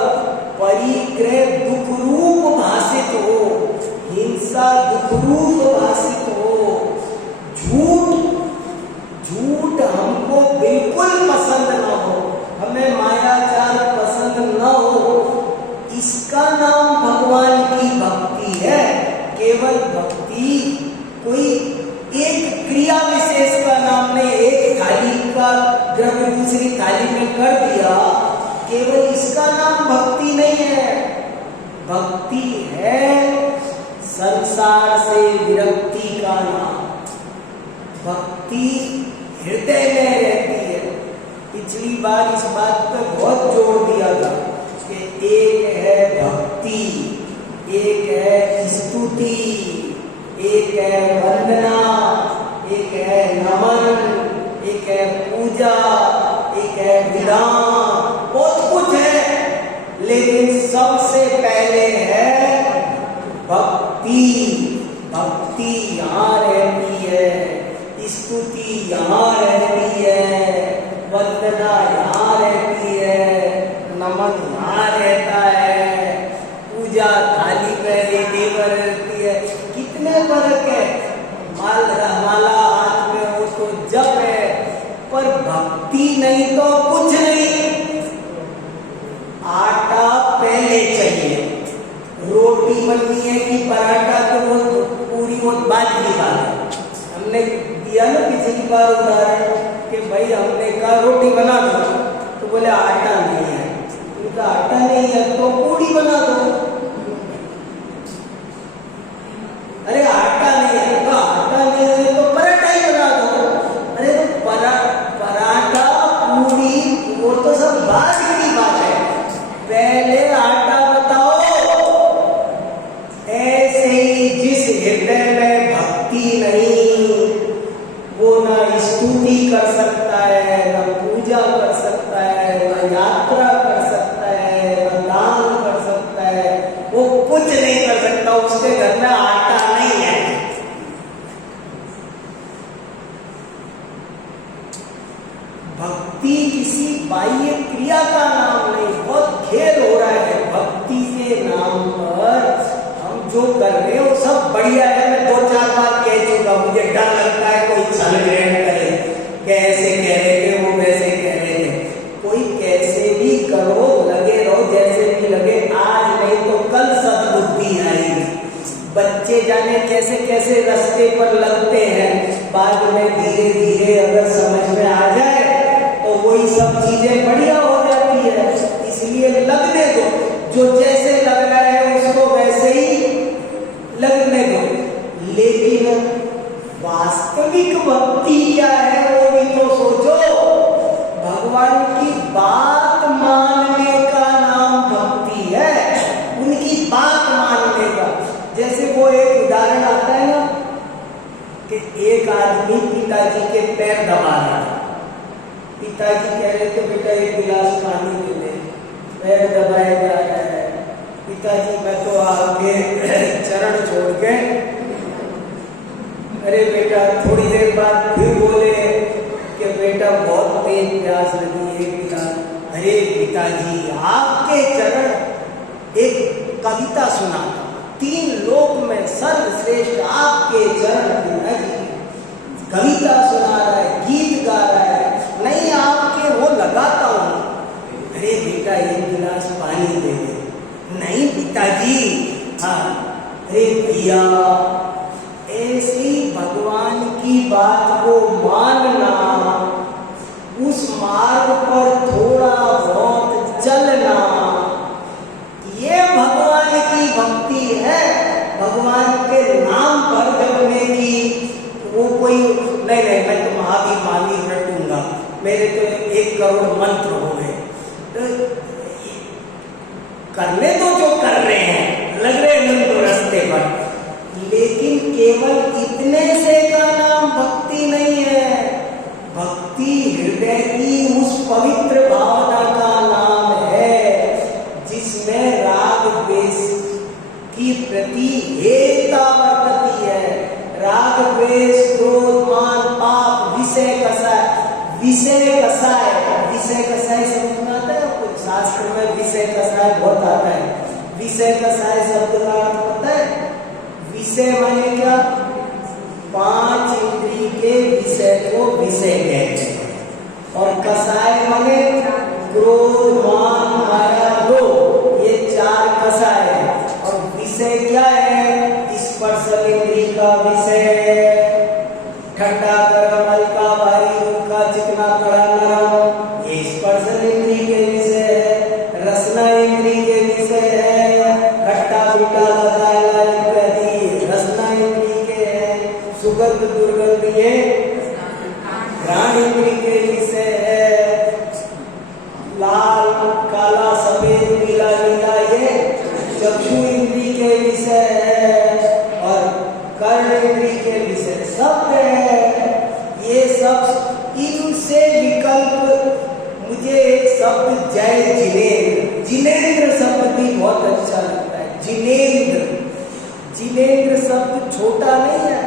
परिग्रह दुख रूप भाषित हो, हिंसा दुख रूप भाषित हो, झूठ हमको बिल्कुल पसंद ना हो, हमें मायाजाल पसंद ना हो, इसका नाम भगवान की भक्ति है। केवल भक्ति कोई एक क्रिया विशेष का नाम नहीं, एक थाली का द्रव्य दूसरी थाली में कर दिया, केवल इसका नाम भक्ति नहीं है। भक्ति है संसार से विरक्ति का नाम। भक्ति हृदय में रहती है। पिछली बार इस बात पर बहुत जोर दिया था कि एक है भक्ति, एक है स्तुति, एक है वंदना, एक है नमन, एक है पूजा, एक है विधान, बहुत कुछ है, लेकिन सबसे पहले है भक्ति। भक्ति यहाँ रहती है, स्तुति यहाँ रहती है, वंदना यहाँ रहती है, नमन यहाँ रहता है, पूजा थाली में देवर रहती है। कितने फर्क है, माला हाथ में हो तो जप है, पर भक्ति नहीं तो कुछ नहीं। आटा पहले चाहिए, रोटी बननी है कि पराठा, तो वो पूरी वो बात की बात है। हमने दिया ना पिछली बार उदाहरण कि भाई हमने कहा रोटी बना दो, तो बोले आटा नहीं है, उनका आटा नहीं है तो पूरी बना दो। अरे आटा नहीं है, तो आटा नहीं है तो पराठा ही बना दो। अरे तो पराठा पूरी वो तो सब बात की बात है, पहले आटा बताओ। ऐसे ही जिस हृदय में भक्ति नहीं, वो ना स्तुति कर सकता है, ना पूजा कर सकता है, ना यात्रा कर सकता है, ना दान कर सकता है, वो कुछ नहीं कर सकता। उसके घर में आटा नहीं है। भक्ति किसी बाह्य क्रिया का नाम नहीं। बहुत खेल हो रहा है भक्ति के नाम पर। हम जो कर रहे हो सब बढ़िया है, मैं 2-4 बार कह चुका, मुझे डर लगता है कोई छल ग्रहण करे, कैसे कह रहे थे वो वैसे कह रहे थे। कोई कैसे भी करो, लगे रहो जैसे भी लगे, आज नहीं तो कल सद्बुद्धि आएगी। बच्चे जाने कैसे कैसे रास्ते पर लगते हैं, बाद में धीरे धीरे अगर समझ में आ जाए तो वही सब चीजें बढ़िया हो जाती है। इसलिए लगने दो, जो जैसे लग रहा है उसको वैसे ही लगने दो। लेकिन वास्तविक भक्ति क्या है वो भी तो सोचो। भगवान की बात मानने का नाम भक्ति है, उनकी बात मानने का। जैसे वो एक उदाहरण आता है ना कि एक आदमी पिताजी के पैर दबा रहा था। पिताजी कह रहे थे बेटा एक गिलास पानी दे दे, पैर दबाया जा रहा है। पिताजी मैं तो आपके चरण छोड़ के, अरे बेटा थोड़ी देर बाद फिर बोले कि बेटा बहुत तेज प्यास लगी, एक गिलास। अरे पिताजी आपके चरण, एक कविता सुना, 3 लोक में सर्वश्रेष्ठ आपके चरण। पिताजी कविता सुना रहा है, गीत गा रहा है, नहीं आपके वो लगाता हूं। अरे बेटा एक गिलास पानी दे दे। नहीं पिताजी, हाँ। अरे भैया ऐसे ही भगवान की बात को मानना, उस मार्ग पर थोड़ा बहुत चलना, ये भगवान की भक्ति है। भगवान के नाम पर जपने की वो कोई नहीं, मैं तो महाभिमानी रटूंगा, मेरे तो 1 करोड़ मंत्र हो गए। तो करने तो जो कर रहे हैं, लग रहे हैं तो रास्ते पर, लेकिन केवल इतने द्वेष, क्रोध, मान, पाप, विषय कसाय। विषय कसाय, विषय कसाय समझ में आता है आपको? शास्त्र में विषय कसाय बहुत आता है। विषय कसाय शब्द का अर्थ पता है? विषय माने क्या? 5 इंद्रिय के विषय को विषय कहते हैं। और कसाय माने क्रोध, मान, माया, लोभ, ये 4 कसाय है। और विषय क्या है? स्पर्श इंद्रिय का विषय, ठंडा गरम, हल्का भारी, रूखा चिकना कड़ा नरम, ये स्पर्श इंद्रिय के विषय है। रसना इंद्रिय के विषय है, खट्टा मीठा बताया इत्यादि रसना इंद्रिय के है। सुगंध दुर्गंध ये घ्राण इंद्रिय के विषय है। लाल काला सफेद पीला नीला ये चक्षु इंद्रिय के विषय है। और कर्ण इंद्रिय के विषय सब है। ये सब इनसे विकल्प मुझे एक शब्द जय जिनेन्द्र, जिनेन्द्र शब्द भी बहुत अच्छा लगता है। जिनेन्द्र, जिनेन्द्र शब्द छोटा नहीं है।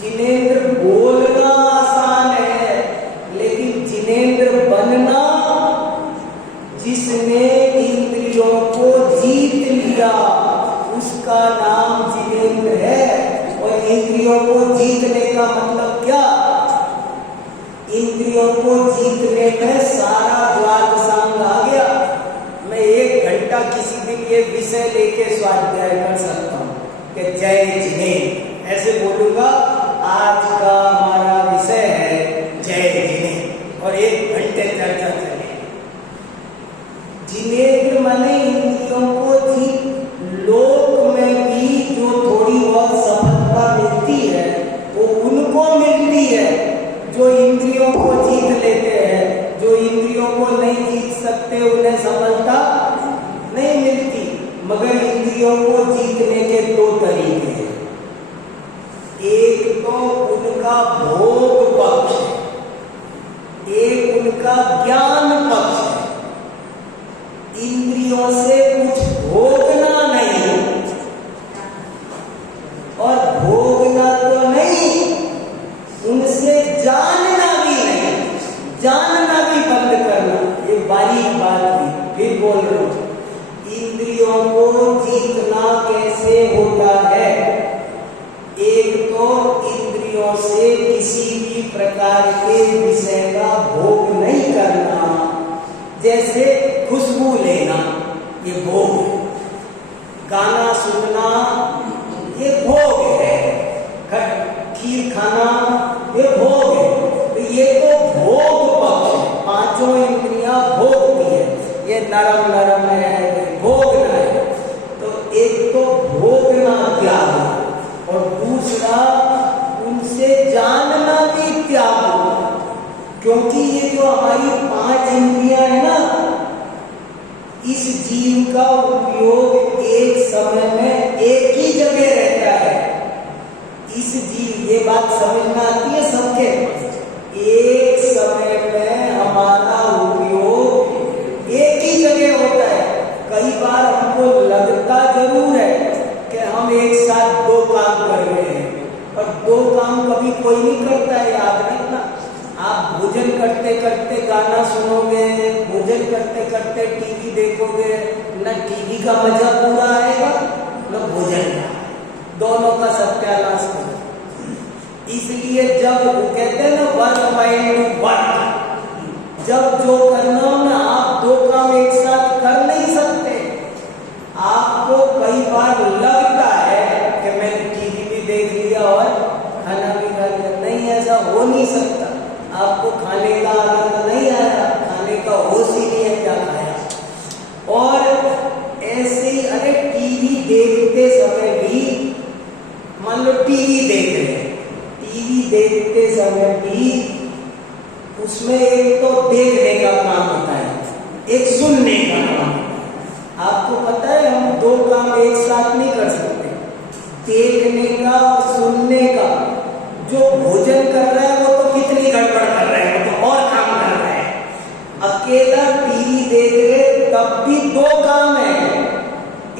जिनेन्द्र बोलना आसान है, लेकिन जिनेन्द्र बनना, जिसने इंद्रियों को जीत लिया उसका नाम जिनेन्द्र है। और इंद्रियों को जीतने का मतलब क्या? इंद्रियों को जीतने में सारा द्वादशांग आ गया। मैं 1 घंटा किसी दिन ये विषय लेके स्वाध्याय कर सकता हूँ कि जय जिनेन्द्र, ऐसे बोलूंगा आज का हमारा विषय है जय जिनेन्द्र, और 1 घंटे चर्चा चलेगी। जिनेन्द्र माने इंद्रियों को जीत। लोक में भी जो थोड़ी बहुत सफलता मिलती है वो उनको मिलती है जो इंद्रियों को जीत लेते हैं। जो इंद्रियों को नहीं जीत सकते उन्हें सफलता नहीं मिलती। मगर इंद्रियों को जीतने के 2 तरीके हैं। एक तो उनका भोग पक्ष है, एक उनका ज्ञान पक्ष है। इंद्रियों से कुछ भोगना नहीं, और भोगना तो नहीं, उनसे जानना भी नहीं, जानना भी बंद करना। ये बारीक बात भी फिर बोल रहा हूं। इंद्रियों को जीतना कैसे होता है? एक तो इंद्रियों से किसी भी प्रकार के विषय का भोग नहीं करना। जैसे खुशबू लेना ये भोग है, गाना सुनना ये भोग है, खीर खाना ये भोग है। तो ये तो भोग पक्ष है, 5 इंद्रियां भोगती है। ये नरम नरम है, भोगना है। तो एक तो भोगना त्याग, और दूसरा उनसे जानना भी त्याग। क्योंकि ये जो हमारी 5 इंद्रियां है ना, इस जीव का उपयोग एक समय में एक ही जगह रहता है। इस जीव, ये बात समझ में आती है सबके? एक समय में हमारा उपयोग एक ही जगह होता है। कई बार हमको लगता जरूर है कि हम एक साथ 2 काम कर रहे हैं, और 2 काम कभी कोई नहीं करता है। याद रखना, आप भोजन करते करते गाना सुनोगे, भोजन करते करते टीवी देखोगे, न टीवी का मजा पूरा आएगा न भोजन का, दोनों का सत्यानाश करो। इसलिए जब वो कहते हैं ना वर्क माइंड वर्क, जब जो करना हो ना, आप 2 काम एक साथ कर नहीं सकते। आपको कई बार लगता है कि मैंने टीवी भी देख लिया और खाना भी खा लिया, नहीं, ऐसा हो नहीं सकता। आपको खाने का आनंद नहीं आया, खाने का होश ही नहीं है क्या खाया। और ऐसे ही अरे टीवी देखते समय भी, मान लो टीवी देख रहे हैं, टीवी देखते समय भी उसमें एक तो देखने का काम होता है, एक सुनने का काम होता है। आपको पता है हम 2 काम एक साथ नहीं कर सकते, देखने का और सुनने का। जो भोजन कर रहा है वो तो कितनी गड़बड़ कर रहा है, वो तो और काम कर रहा है। अकेला टीवी देख रहे तब भी 2 काम है,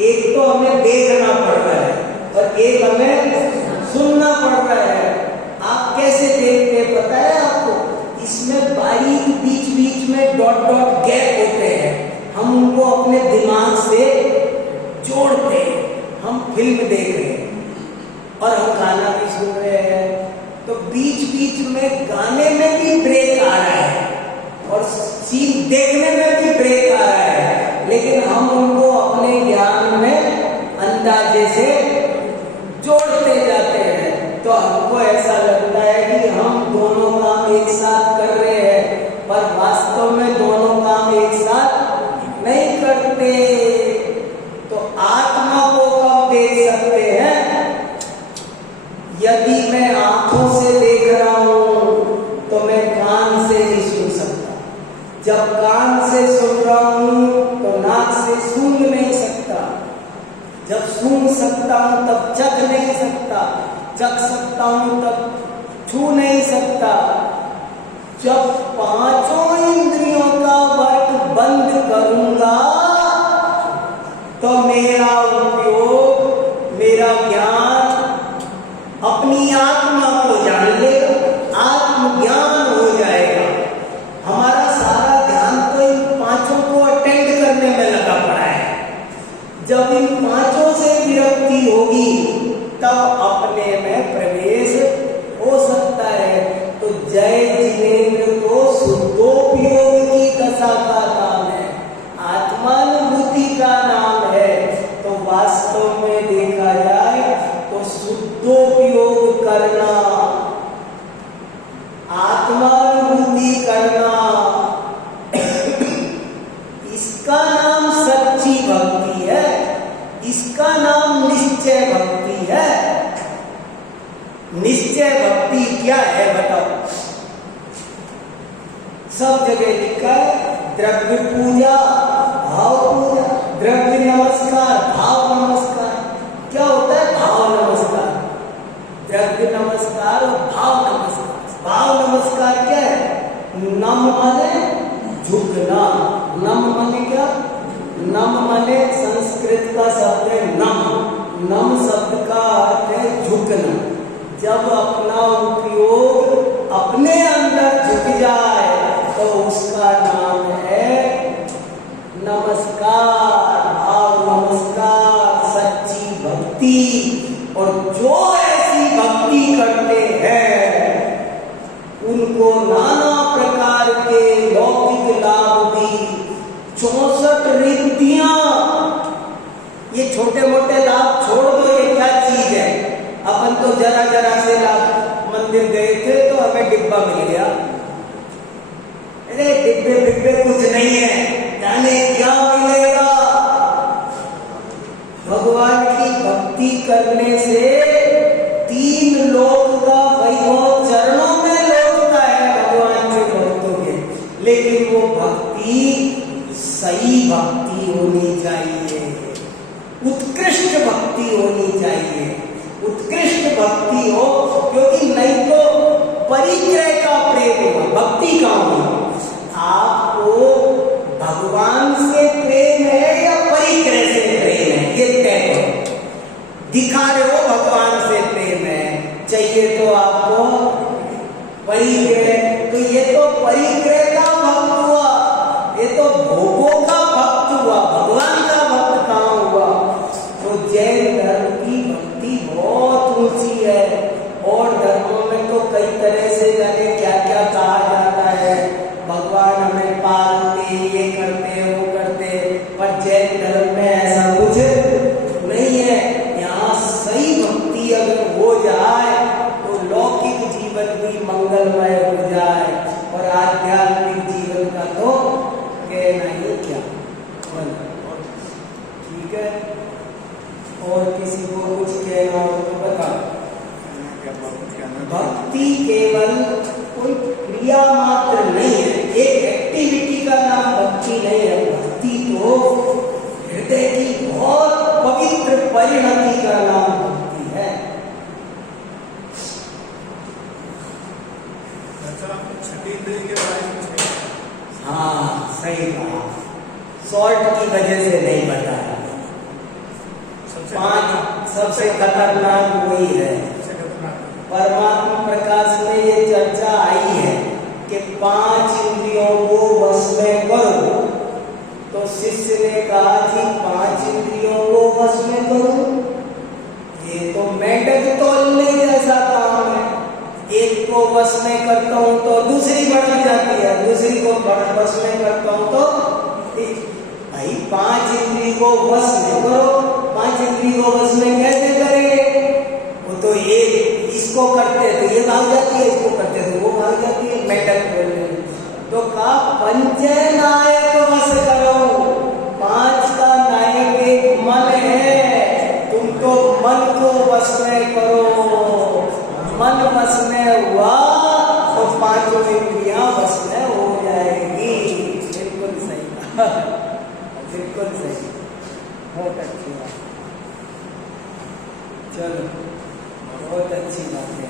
एक तो हमें देखना पड़ रहा है और एक हमें सुनना पड़ रहा है। आप कैसे देखते हैं पता है आपको? इसमें बारीक बीच बीच में डॉट डॉट गैप होते हैं, हम उनको अपने दिमाग से जोड़ते हैं। हम फिल्म देख रहे हैं और हम गाना भी सुन रहे हैं, तो बीच बीच में गाने में भी ब्रेक आ रहा है और सीन देखने में भी ब्रेक आ रहा है, लेकिन हम उनको अपने ज्ञान में अंदाजे से जोड़ते जाते हैं। तो हमको ऐसा लगता है कि हम दोनों काम एक साथ कर रहे हैं, पर वास्तव में दोनों काम एक साथ नहीं करते। तो आत्मा को कब देख सकते हैं? यदि मैं आंखों से देख रहा हूं तो मैं कान से नहीं सुन सकता, जब कान से सुन रहा हूं तो नाक से सूंघ नहीं सकता, जब सूंघ सकता हूं तब चख नहीं सकता, चख सकता हूं तब छू नहीं सकता। जब पांचों इंद्रियों का वर्क बंद करूंगा तो मेरा उपयोग, मेरा ज्ञान अपनी आत्मा को जान लेगा, आत्मज्ञान हो जाएगा। हमारा सारा ध्यान तो इन पांचों को अटेंड करने में लगा पड़ा है। जब इन पांचों से विरक्ति होगी तब अपने में प्रवेश हो सकता है। तो जय जिनेन्द्र को शुद्धोपयोग की दशा का नाम है, आत्मानुभूति का नाम है। तो वास्तव में देखा जाए तो शुद्धोपयोग करना, आत्मानुभूति करना, इसका नाम सच्ची भक्ति है, इसका नाम निश्चय भक्ति है। निश्चय भक्ति क्या है बताओ? सब जगह लिखा है, द्रव्य पूजा, भाव पूजा, द्रव्य नमस्कार, भाव नमस्कार। क्या होता है भाव नमस्कार? द्रव्य नमस्कार और भाव नमस्कार। भाव नमस्कार क्या है? नम माने झुकना। नम माने क्या? नम माने संस्कृत का शब्द है नम। नम शब्द का अर्थ है झुकना। जब अपना उपयोग अपने अंदर झुक जाए तो उसका नाम है नमस्कार, भाव नमस्कार, सच्ची भक्ति। और जो ऐसी भक्ति करते हैं उनको नाना प्रकार के लौकिक लाभ भी, 64 रिद्धियां, ये छोटे मोटे लाभ छोड़ दो, ये क्या चीज है? अपन तो जरा जरा से लाभ, मंदिर गए थे तो हमें डिब्बा मिल गया। अरे डिब्बे डिब्बे कुछ नहीं है, जाने क्या मिलेगा। भगवान की भक्ति करने से 3 लोक का वैभव चरणों में लौटता है भगवान के भक्तों के। लेकिन वो भक्ति सही भक्ति होनी चाहिए, उत्कृष्ट भक्ति होनी चाहिए। उत्कृष्ट भक्ति हो, क्योंकि नहीं तो परिक्रय का प्रेम हो, भक्ति का हो। आपको भगवान से प्रेम है या परिक्रय से प्रेम है, ये तय करो। दिखा रहे हो भगवान से प्रेम है, चाहिए तो आपको परिक्रय। तो ये तो परिक्रय का भक्त हुआ, ये तो भोगों का भक्त हुआ, भगवान का भक्त कहाँ हुआ? तो जैन धर्म की भक्ति बहुत ऊंची है। और धर्मों में तो कई तरह से जाने क्या क्या कहा जाता है, भगवान हमें पालते, ये करते वो करते, पर जैन धर्म में ऐसा कुछ नहीं है। यहाँ सही भक्ति अगर हो जाए तो लौकिक जीवन भी मंगलमय हो जाए और आध्यात्मिक जीवन का तो कहना ही क्या। ठीक है, और किसी को कुछ कहना हो तो बता। भक्ति केवल कोई क्रिया मात्र नहीं है, एक एक्टिविटी का नाम भक्ति नहीं है। भक्ति तो हृदय की बहुत पवित्र परिणति का नाम भक्ति है। छठी इंद्रिय के बारे में हाँ सही कहा, शॉर्ट की वजह से नहीं बताया। 5 सबसे खतरनाक वही है। परमात्मा प्रकाश में ये चर्चा आई है कि 5 इंद्रियों को वश में करो। तो शिष्य ने कहा कि 5 इंद्रियों को वश में करो, ये तो मेंढक तोलने जैसा काम है। एक को वश में करता हूं तो दूसरी बढ़ जाती है, दूसरी को वश में करता हूं तो भाई 5 इंद्रिय को वश में करो। 5 इंद्रिय को वश में कैसे करेंगे? वो तो ये इसको करते तो ये भाग जाती है, इसको करते तो वो भाग जाती है, मेंढक बोलने। तो कहा पंच नायक वश करो। 5 का नायक एक मन है, तुम तो मन को वश में करो। मन वश में हुआ तो 5 इंद्रियां वश में हो जाएगी। बिल्कुल सही, बिल्कुल सही, बहुत अच्छी बात। चलो, बहुत अच्छी बात है।